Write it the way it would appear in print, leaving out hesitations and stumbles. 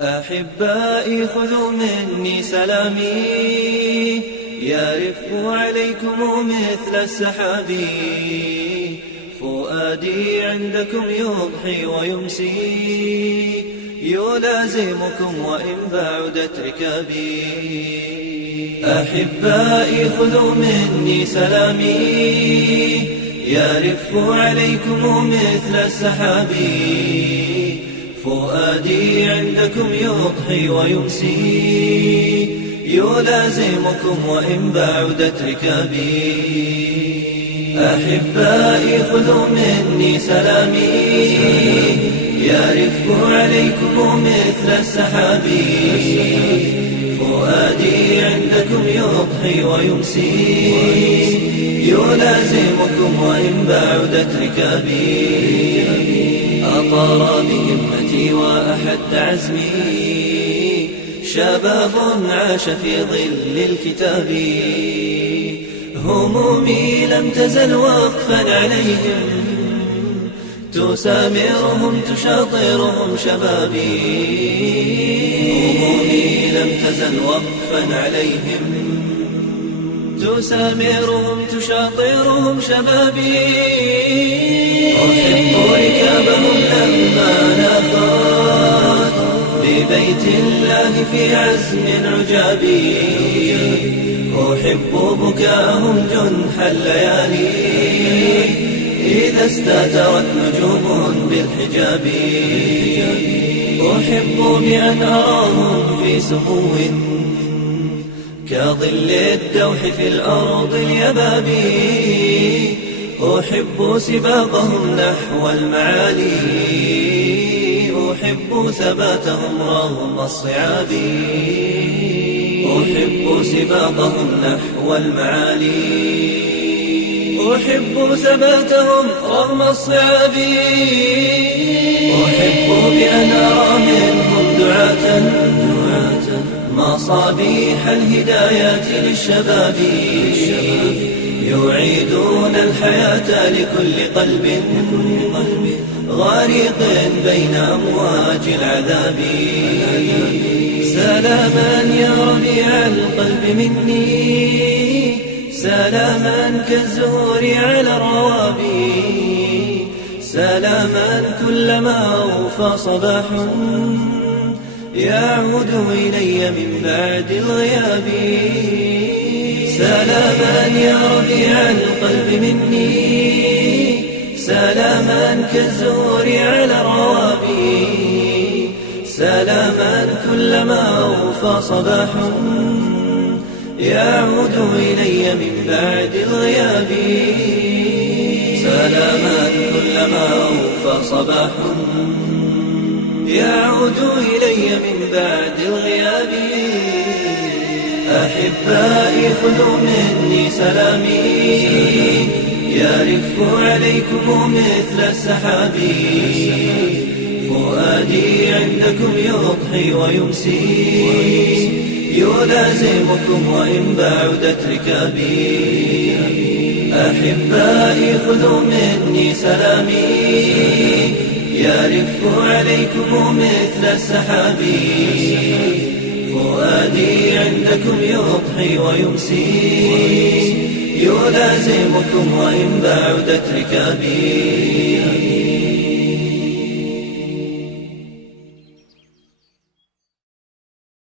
أحبائي خذوا مني سلامي، يرف عليكم مثل السحاب. فؤادي عندكم يضحي ويمسي، يلازمكم وإن بعدت ركابي. أحبائي خذوا مني سلامي، يرف عليكم مثل السحاب. فؤادي عندكم يضحي ويمسي، يلازمكم وإن بعدت ركابي. أحبائي خذوا مني سلامي، يرف عليكم مثل السحاب. فؤادي عندكم يضحي ويمسي، يلازمكم وإن بعدت ركابي. أطار بهمتي وأحد عزمي، شباب عاش في ظل الكتاب. همومي لم تزل وقفا عليهم، تسامرهم تشاطرهم شبابي. همومي لم تزل وقفا عليهم، تسامرهم تشاطرهم شبابي. أحب ركابهم لما نافت ببيت الله في عزم عجابي. أحب بكاءهم جنح الليالي، إذا استترت نجوم بالحجاب. أحب بأن أراهم في سمو كظل الدوح في الأرض اليبابي. أحب سباقهم نحو المعالي، أحب ثباتهم رغم الصعاب. أحب سباقهم نحو المعالي، أحب ثباتهم رغم الصعاب. أحب بأن أرى منهم دعاة مصابيح الهدايات للشباب. يعيدون الحياة لكل قلب غريق بين أمواج العذاب. سلاما يا ربيع القلب مني، سلاما كالزهور على الروابي. سلاما كلما أوفى صباح يعود إلي من بعد الغياب. سلاما يا ربيع القلب مني، سلاما كالزهور على الروابي. سلاما كلما أوفى صباح يعود إلي من بعد الغياب. سلاما كلما أوفى صباح يعود إلي من بعد الغياب. أحبائي خذوا مني سلامي، يرف عليكم مثل السحاب. فؤادي عندكم يضحي ويمسي، يلازمكم وإن بعدت ركابي. أحبائي خذوا مني سلامي، يرف عليكم مثل السحاب. فؤادي عندكم يضحي ويمسي، يلازمكم وإن بعدت ركابي.